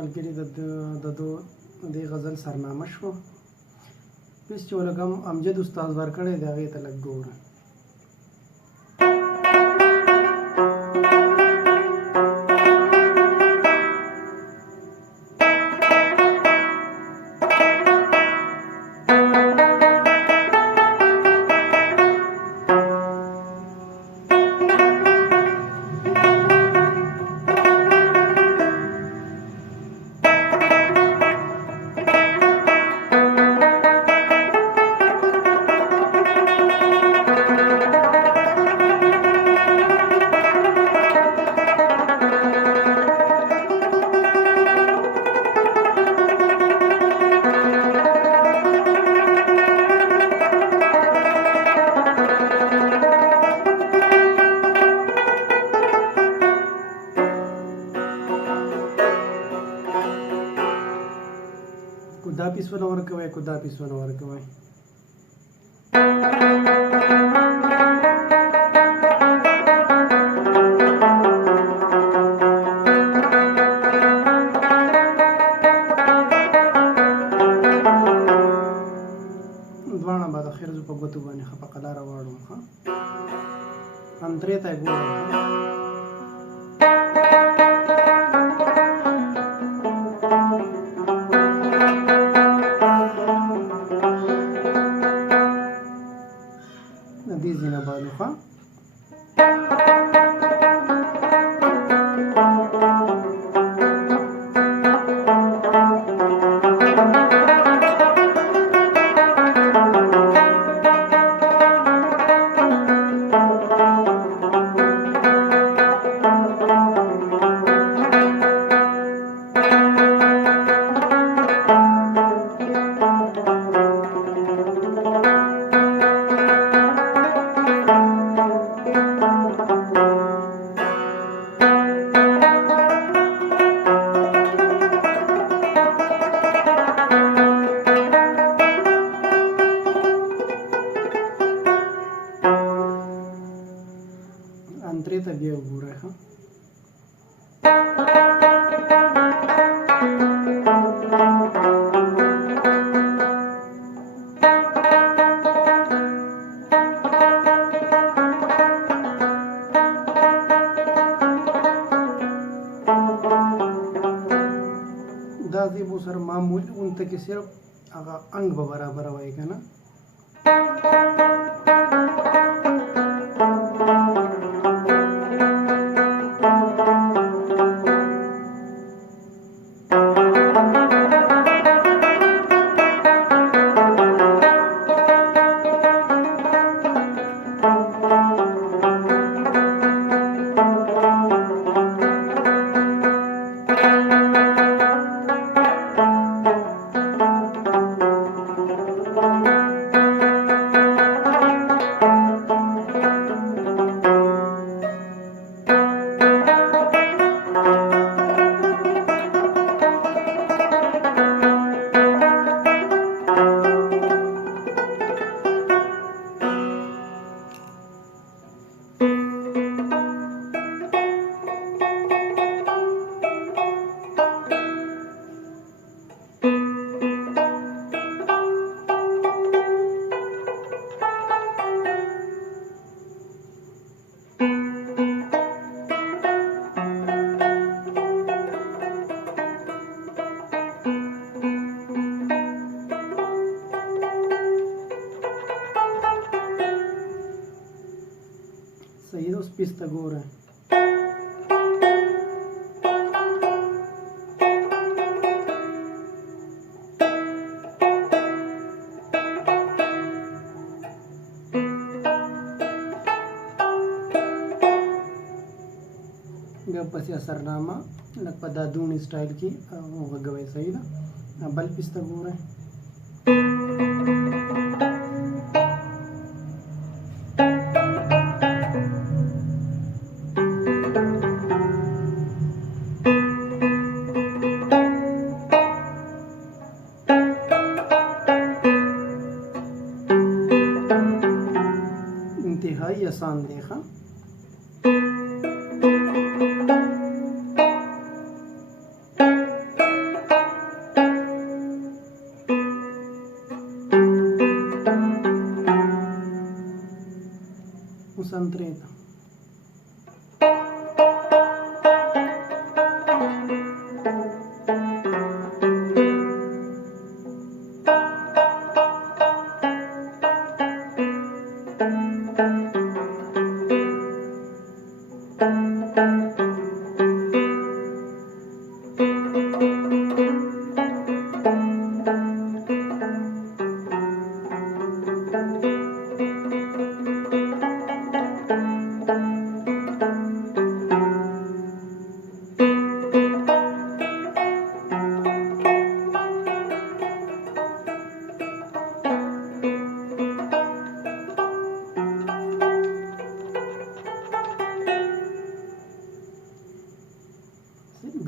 ملګري د غزل سرنامه شو پیس چې ولګم امجد استاد ورکړی د هغې ته لږ ګوره دا پیسونه ورکوي کو دا پیسونه ورکوي دواړه به د خیر زه په ګوتو باندې ښه په قلاره واړم ښه هم درې ته یې ګورم دې ځینه باندې ښه انترې ته بیا وګورئ ښه دا زیبو سره معمول اونته کې صرف هغه انګ به برابر وای که نه صحیح ده اوس پیس ته ګوره بیا پسې اثرنامه لږ په دادوني سټایل کې وغږوئ صحیح ده بل پیس ته ګورئ انتهایی آسان دی ښه concentrate.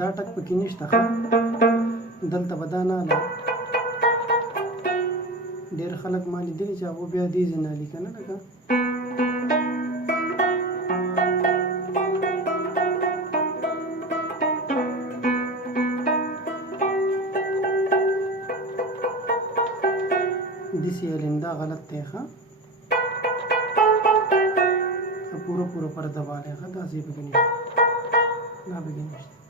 دا ټک پکې نشته ښه دلته به دا نه اله ډېر خلک ما لیدلي چې هغو بیا دې ځای نه الي که نه لکه داسې الیم دا غلط دی ښه پوره پوره پر دبالی ښه داسې پکې نشته دا پکې نشته